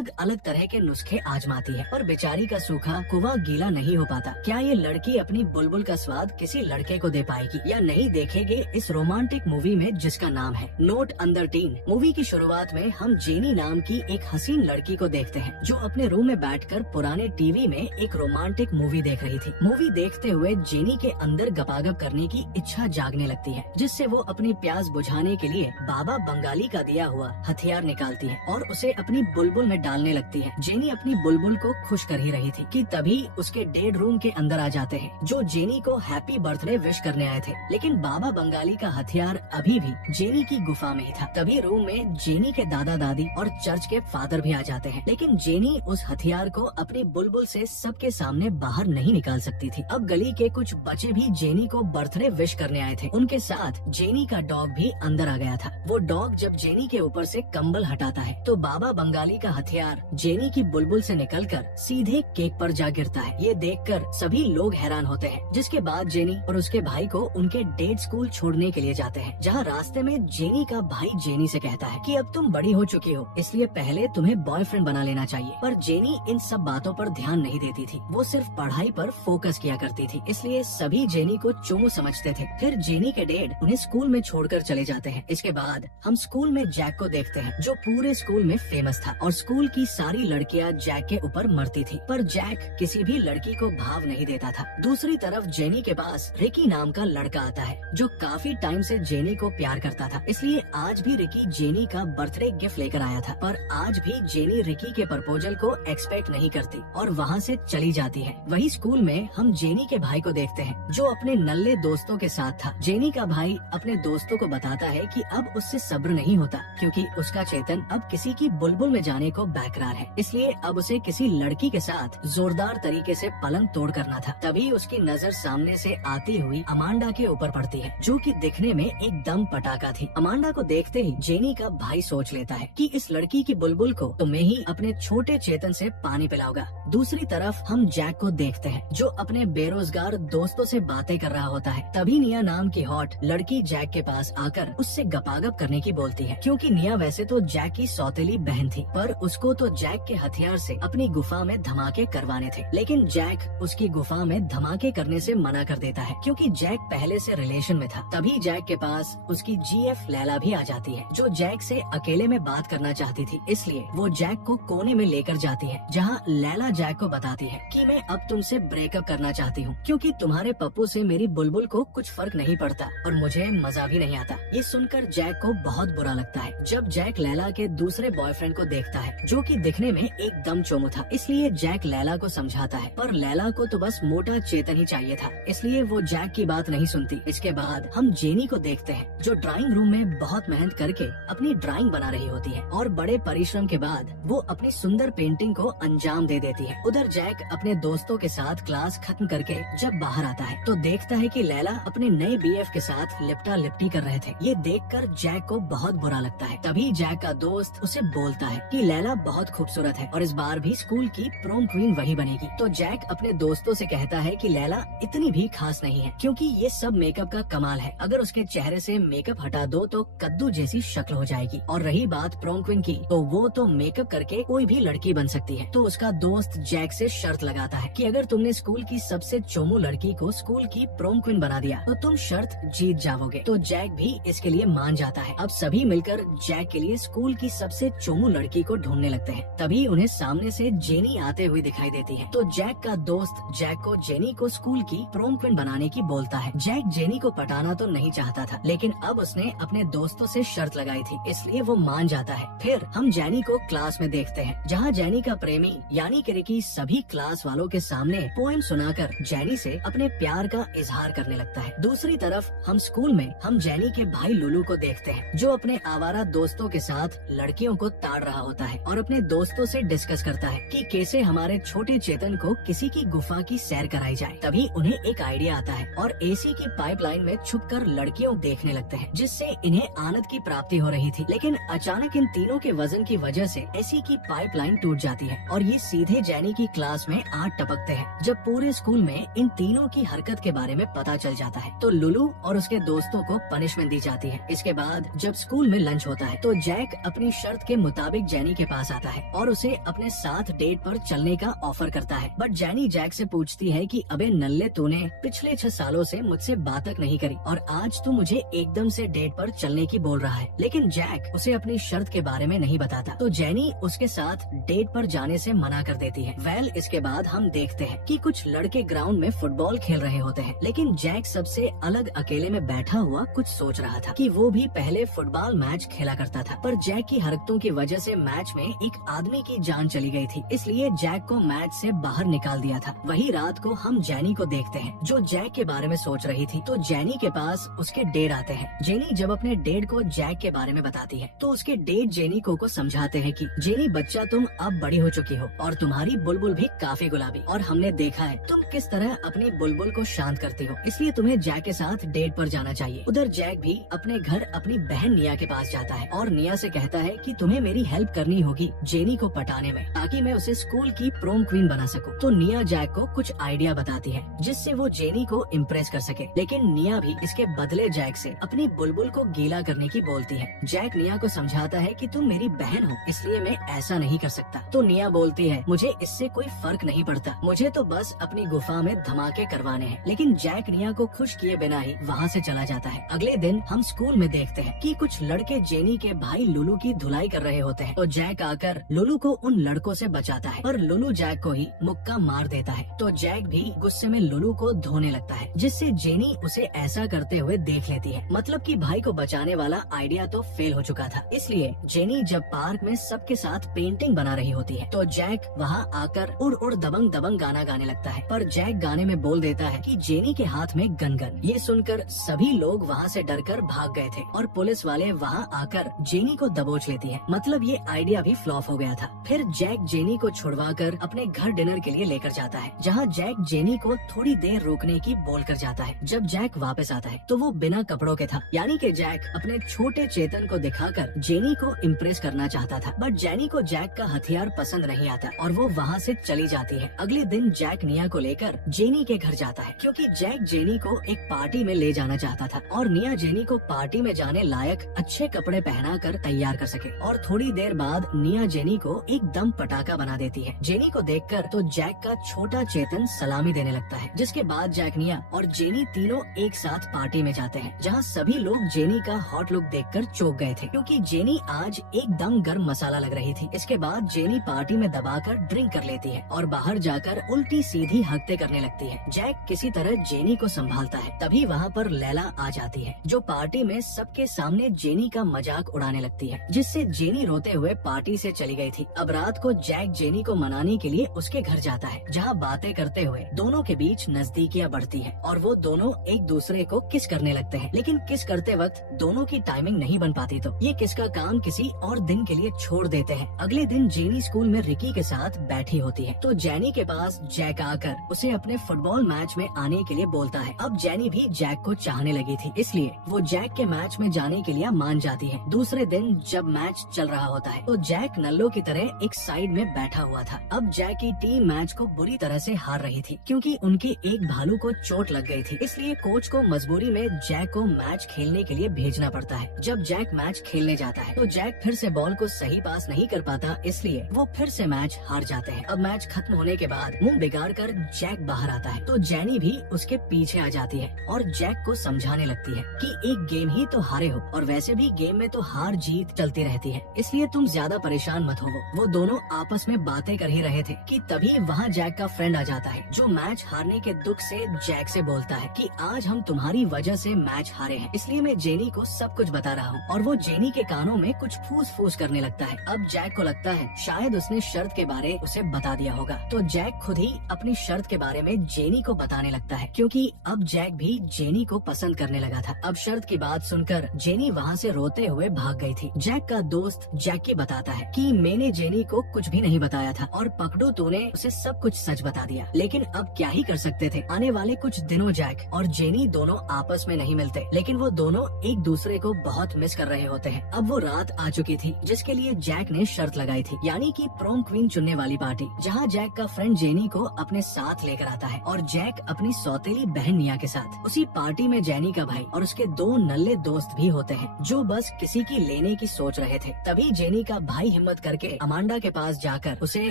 अलग अलग तरह के नुस्खे आजमाती है पर बेचारी का सूखा कुआं गीला नहीं हो पाता। क्या ये लड़की अपनी बुलबुल का स्वाद किसी लड़के को दे पाएगी या नहीं, देखेंगे इस रोमांटिक मूवी में जिसका नाम है नोट अंडर टीन। मूवी की शुरुआत में हम जेनी नाम की एक हसीन लड़की को देखते हैं जो अपने रूम में बैठकर पुराने टीवी में एक रोमांटिक मूवी देख रही थी। मूवी देखते हुए जेनी के अंदर गपागप करने की इच्छा जागने लगती है, जिससे वो अपनी प्यास बुझाने के लिए बाबा बंगाली का दिया हुआ हथियार निकालती है और उसे अपनी बुलबुल में डालने लगती है। जेनी अपनी बुलबुल को खुश कर ही रही थी कि तभी उसके डेड रूम के अंदर आ जाते हैं जो जेनी को हैप्पी बर्थडे विश करने आए थे। लेकिन बाबा बंगाली का हथियार अभी भी जेनी की गुफा में ही था। तभी रूम में जेनी के दादा दादी और चर्च के फादर भी आ जाते हैं, लेकिन जेनी उस हथियार को अपनी बुलबुल से सबके सामने बाहर नहीं निकाल सकती थी। अब गली के कुछ बच्चे भी जेनी को बर्थडे विश करने आए थे। उनके साथ जेनी का डॉग भी अंदर आ गया था। वो डॉग जब जेनी के ऊपर से कंबल हटाता है तो बाबा बंगाली का हथियार जेनी की बुलबुल से निकलकर सीधे केक पर जा गिरता है। ये देखकर सभी लोग हैरान होते हैं, जिसके बाद जेनी और उसके भाई को उनके डेट स्कूल छोड़ने के लिए जाते हैं, जहाँ रास्ते में जेनी का भाई जेनी से कहता है कि अब तुम बड़ी हो चुकी हो, इसलिए पहले तुम्हें बॉयफ्रेंड बना लेना चाहिए। पर जेनी इन सब बातों पर ध्यान नहीं देती थी, वो सिर्फ पढ़ाई पर फोकस किया करती थी, इसलिए सभी जेनी को चोमू समझते थे। फिर जेनी के डैड उन्हें स्कूल में छोड़कर चले जाते हैं। इसके बाद हम स्कूल में जैक को देखते हैं जो पूरे स्कूल में फेमस था और स्कूल की सारी लड़कियां जैक के ऊपर मरती थी, पर जैक किसी भी लड़की को भाव नहीं देता था। दूसरी तरफ जेनी के पास रिकी नाम का लड़का आता है जो काफी टाइम से जेनी को प्यार करता था, इसलिए आज भी रिकी जेनी का बर्थडे गिफ्ट लेकर आया था। पर आज भी जेनी रिकी के प्रपोजल को एक्सपेक्ट नहीं करती और वहाँ से चली जाती है। वही स्कूल में हम जेनी के भाई को देखते हैं जो अपने नल्ले दोस्तों के साथ था। जेनी का भाई अपने दोस्तों को बताता है कि अब उससे सब्र नहीं होता क्योंकि उसका चेतन अब किसी की बुलबुल में जाने को बेकरार है, इसलिए अब उसे किसी लड़की के साथ जोरदार तरीके से पलंग तोड़ करना था। तभी उसकी नजर सामने से आती हुई अमांडा के ऊपर पड़ती है जो कि दिखने में एकदम पटाखा थी। अमांडा को देखते ही जेनी का भाई सोच लेता है कि इस लड़की की बुलबुल को तो मैं ही अपने छोटे चेतन से पानी पिलाऊंगा। दूसरी तरफ हम जैक को देखते हैं जो अपने बेरोजगार दोस्तों से बातें कर रहा होता है। तभी निया नाम की हॉट लड़की जैक के पास आकर उससे गपागप करने की बोलती है, क्योंकि निया वैसे तो जैक की सौतेली बहन थी, पर उसको तो जैक के हथियार से अपनी गुफा में धमाके करवाने थे। लेकिन जैक उसकी गुफा में धमाके करने से मना कर देता है क्योंकि जैक पहले से रिलेशन में था। तभी जैक के पास उसकी जीएफ लैला भी आ जाती है जो जैक से अकेले में बात करना चाहती थी, इसलिए वो जैक को कोने में लेकर जाती है जहाँ लैला जैक को बताती है कि मैं अब तुमसे ब्रेकअप करना चाहती हूँ क्योंकि तुम्हारे पप्पू से मेरी बुलबुल को कुछ फर्क नहीं पड़ता और मुझे मजा भी नहीं आता। ये सुनकर जैक को बहुत बुरा लगता है। जब जैक लैला के दूसरे बॉयफ्रेंड को देखता है जो कि दिखने में एकदम चोमू था, इसलिए जैक लैला को समझाता है, पर लैला को तो बस मोटा चेतन ही चाहिए था, इसलिए वो जैक की बात नहीं सुनती। इसके बाद हम जेनी को देखते हैं जो ड्राइंग रूम में बहुत मेहनत करके अपनी ड्राइंग बना रही होती है और बड़े परिश्रम के बाद वो अपनी सुंदर पेंटिंग को अंजाम दे देती है। उधर जैक अपने दोस्तों के साथ क्लास खत्म करके जब बाहर आता है तो देखता है कि लैला अपने नए बीएफ के साथ लिपटा लिपटी कर रहे थे। ये देखकर जैक को बहुत बुरा लगता है। तभी जैक का दोस्त उसे बोलता है कि लैला बहुत खूबसूरत है और इस बार भी स्कूल की प्रोम क्वीन वही बनेगी। तो जैक अपने दोस्तों से कहता है कि लैला इतनी भी खास नहीं है क्योंकि ये सब मेकअप का कमाल है, अगर उसके चेहरे से मेकअप हटा दो तो कद्दू जैसी शक्ल हो जाएगी। और रही बात प्रोम क्वीन की, तो वो तो मेकअप करके कोई भी लड़की बन सकती है। तो उसका दोस्त जैक से शर्त लगाता है कि अगर तुमने स्कूल की सबसे चोमू लड़की को स्कूल की प्रोम क्वीन बना दिया तो तुम शर्त जीत जाओगे। तो जैक भी इसके लिए मान जाता है। अब सभी मिलकर जैक के लिए स्कूल की सबसे चोमू लड़की को ढूंढने लगते हैं। तभी उन्हें सामने से जेनी आते हुए दिखाई देती है। तो जैक का दोस्त जैक को जेनी को स्कूल की प्रोम क्वीन बनाने की बोलता है। जैक जेनी को पटाना तो नहीं चाहता था, लेकिन अब उसने अपने दोस्तों से शर्त लगाई थी, इसलिए वो मान जाता है। फिर हम जेनी को क्लास में देखते हैं जहाँ जेनी का प्रेमी यानी कि रिकी सभी क्लास वालों के सामने पोएम सुनाकर जेनी से अपने प्यार का इजहार करने लगता है। दूसरी तरफ हम स्कूल में हम जेनी के भाई लुलू को देखते हैं जो अपने आवारा दोस्तों के साथ लड़कियों को ताड़ रहा होता है और अपने दोस्तों से डिस्कस करता है कि कैसे हमारे छोटे चेतन को किसी की गुफा की सैर कराई जाए। तभी उन्हें एक आइडिया आता है और एसी की पाइपलाइन में छुपकर लड़कियों देखने लगते हैं, जिससे इन्हें आनंद की प्राप्ति हो रही थी। लेकिन अचानक इन तीनों के वजन की वजह से एसी की पाइपलाइन टूट जाती है और ये सीधे जेनी की क्लास में आ टपकते हैं। जब पूरे स्कूल में इन तीनों की हरकत के बारे में पता चल जाता है तो लुलू और उसके दोस्तों को पनिशमेंट दी जाती है। इसके बाद जब स्कूल में लंच होता है तो जैक अपनी शर्त के मुताबिक जेनी के पास पास आता है और उसे अपने साथ डेट पर चलने का ऑफर करता है। बट जेनी जैक से पूछती है कि अबे नल्ले, तूने पिछले 6 सालों से मुझसे बात तक नहीं करी और आज तू मुझे एकदम से डेट पर चलने की बोल रहा है। लेकिन जैक उसे अपनी शर्त के बारे में नहीं बताता, तो जेनी उसके साथ डेट पर जाने से मना कर देती है। इसके बाद हम देखते हैं कि कुछ लड़के ग्राउंड में फुटबॉल खेल रहे होते हैं, लेकिन जैक सबसे अलग अकेले में बैठा हुआ कुछ सोच रहा था कि वो भी पहले फुटबॉल मैच खेला करता था, पर जैक की हरकतों की वजह से मैच में एक आदमी की जान चली गई थी, इसलिए जैक को मैच से बाहर निकाल दिया था। वही रात को हम जेनी को देखते हैं जो जैक के बारे में सोच रही थी, तो जेनी के पास उसके डेड आते हैं। जेनी जब अपने डेड को जैक के बारे में बताती है तो उसके डेड जेनी को समझाते हैं कि जेनी बच्चा, तुम अब बड़ी हो चुकी हो और तुम्हारी बुलबुल भी काफी गुलाबी, और हमने देखा है तुम किस तरह अपनी बुलबुल को शांत करती हो, इसलिए तुम्हें जैक के साथ डेट पर जाना चाहिए। उधर जैक भी अपने घर अपनी बहन निया के पास जाता है और निया से कहता है कि तुम्हें मेरी हेल्प करनी होगी जेनी को पटाने में, ताकि मैं उसे स्कूल की प्रोम क्वीन बना सकूं। तो निया जैक को कुछ आइडिया बताती है जिससे वो जेनी को इम्प्रेस कर सके, लेकिन निया भी इसके बदले जैक से अपनी बुलबुल को गीला करने की बोलती है। जैक निया को समझाता है कि तुम मेरी बहन हो, इसलिए मैं ऐसा नहीं कर सकता। तो निया बोलती है, मुझे इससे कोई फर्क नहीं पड़ता, मुझे तो बस अपनी गुफा में धमाके करवाने हैं। लेकिन जैक निया को खुश किए बिना ही वहाँ से चला जाता है। अगले दिन हम स्कूल में देखते हैं कि कुछ लड़के जेनी के भाई लुलू की धुलाई कर रहे होते हैं, तो जैक आकर लुलू को उन लड़कों से बचाता है, पर लुलू जैक को ही मुक्का मार देता है। तो जैक भी गुस्से में लुलू को धोने लगता है, जिससे जेनी उसे ऐसा करते हुए देख लेती है। मतलब कि भाई को बचाने वाला आइडिया तो फेल हो चुका था। इसलिए जेनी जब पार्क में सबके साथ पेंटिंग बना रही होती है, तो जैक वहाँ आकर उड़ उड़ दबंग दबंग गाना गाने लगता है, पर जैक गाने में बोल देता है कि जेनी के हाथ में गन। ये सुनकर सभी लोग वहाँ से डरकर भाग गए थे और पुलिस वाले वहाँ आकर जेनी को दबोच लेती है। मतलब ये आइडिया भी फ्लॉप हो गया था। फिर जैक जेनी को छुड़वाकर अपने घर डिनर के लिए लेकर जाता है, जहाँ जैक जेनी को थोड़ी देर रोकने की बोल कर जाता है। जब जैक वापस आता है तो वो बिना कपड़ों के था, यानी कि जैक अपने छोटे चेतन को दिखाकर जेनी को इम्प्रेस करना चाहता था। बट जेनी को जैक का हथियार पसंद नहीं आता और वो वहाँ से चली जाती है। अगले दिन जैक निया को लेकर जेनी के घर जाता है, क्योंकि जैक जेनी को एक पार्टी में ले जाना चाहता था और निया जेनी को पार्टी में जाने लायक अच्छे कपड़े पहनाकर तैयार कर सके। और थोड़ी देर बाद निया जेनी को एकदम पटाखा बना देती है। जेनी को देखकर तो जैक का छोटा चेतन सलामी देने लगता है, जिसके बाद जैक, निया और जेनी तीनों एक साथ पार्टी में जाते हैं, जहाँ सभी लोग जेनी का हॉट लुक देखकर चौंक गए थे, क्योंकि जेनी आज एकदम गर्म मसाला लग रही थी। इसके बाद जेनी पार्टी में दबाकर ड्रिंक कर लेती है और बाहर जाकर उल्टी सीधी हरकतें करने लगती है। जैक किसी तरह जेनी को संभालता है, तभी वहाँ पर लैला आ जाती है, जो पार्टी में सबके सामने जेनी का मजाक उड़ाने लगती है, जिससे जेनी रोते हुए पार्टी से चली गई थी। अब रात को जैक जेनी को मनाने के लिए उसके घर जाता है, जहाँ बातें करते हुए दोनों के बीच नजदीकियाँ बढ़ती है और वो दोनों एक दूसरे को किस करने लगते हैं। लेकिन किस करते वक्त दोनों की टाइमिंग नहीं बन पाती, तो ये किस का काम किसी और दिन के लिए छोड़ देते हैं। अगले दिन जेनी स्कूल में रिकी के साथ बैठी होती है, तो जेनी के पास जैक आकर उसे अपने फुटबॉल मैच में आने के लिए बोलता है। अब जेनी भी जैक को चाहने लगी थी, इसलिए वो जैक के मैच में जाने के लिए मान जाती है। दूसरे दिन जब मैच चल रहा होता है, तो जैक नल्लो की तरह एक साइड में बैठा हुआ था। अब जैक की टीम मैच को बुरी तरह से हार रही थी, क्योंकि उनके एक भालू को चोट लग गई थी, इसलिए कोच को मजबूरी में जैक को मैच खेलने के लिए भेजना पड़ता है। जब जैक मैच खेलने जाता है, तो जैक फिर से बॉल को सही पास नहीं कर पाता, इसलिए वो फिर से मैच हार जाते हैं। अब मैच खत्म होने के बाद मुंह बिगाड़ कर जैक बाहर आता है, तो जेनी भी उसके पीछे आ जाती है और जैक को समझाने लगती है कि एक गेम ही तो हारे हो, और वैसे भी गेम में तो हार जीत चलती रहती है, इसलिए तुम ज्यादा परेशान मत होवो। वो दोनों आपस में बातें कर ही रहे थे कि तभी वहाँ जैक का फ्रेंड आ जाता है, जो मैच हारने के दुख से जैक से बोलता है कि आज हम तुम्हारी वजह से मैच हारे हैं, इसलिए मैं जेनी को सब कुछ बता रहा हूँ। और वो जेनी के कानों में कुछ फूस फूस करने लगता है। अब जैक को लगता है शायद उसने शर्त के बारे उसे बता दिया होगा, तो जैक खुद ही अपनी शर्त के बारे में जेनी को बताने लगता है, क्योंकि अब जैक भी जेनी को पसंद करने लगा था। अब शर्त की बात सुनकर जेनी वहाँ से रोते हुए भाग गई थी। जैक का दोस्त जैकी बताता है कि मैंने जेनी को कुछ भी नहीं बताया था और पकड़ो तूने उसे सब कुछ सच बता दिया, लेकिन अब क्या ही कर सकते थे। आने वाले कुछ दिनों जैक और जेनी दोनों आपस में नहीं मिलते, लेकिन वो दोनों एक दूसरे को बहुत मिस कर रहे होते हैं। अब वो रात आ चुकी थी जिसके लिए जैक ने शर्त लगाई थी, यानी कि प्रोम क्वीन चुनने वाली पार्टी, जहाँ जैक का फ्रेंड जेनी को अपने साथ लेकर आता है और जैक अपनी सौतेली बहन निया के साथ। उसी पार्टी में जेनी का भाई और उसके 2 नल्ले दोस्त भी होते हैं, जो बस किसी की लेने की सोच रहे थे। तभी जेनी का भाई हिम्मत करके अमांडा के पास जाकर उसे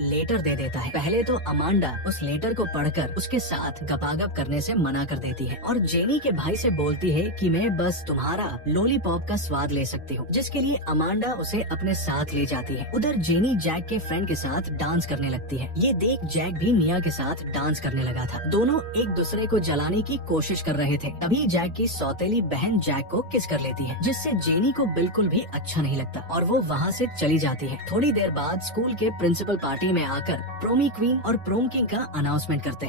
लेटर दे देता है। पहले तो अमांडा उस लेटर को पढ़कर उसके साथ गपागप करने से मना कर देती है और जेनी के भाई से बोलती है कि मैं बस तुम्हारा लॉलीपॉप का स्वाद ले सकती हूँ, जिसके लिए अमांडा उसे अपने साथ ले जाती है। उधर जेनी जैक के फ्रेंड के साथ डांस करने लगती है। ये देख जैक भी मिया के साथ डांस करने लगा था। दोनों एक दूसरे को जलाने की कोशिश कर रहे थे। तभी जैक की सौतेली बहन जैक को किस कर लेती है, जिससे जेनी को बिल्कुल भी अच्छा नहीं लगता और वो वहाँ से चली जाती है। थोड़ी देर बाद स्कूल के प्रिंसिपल पार्टी में आकर प्रोमी क्वीन और प्रोम किंग का अनाउंसमेंट करते हैं।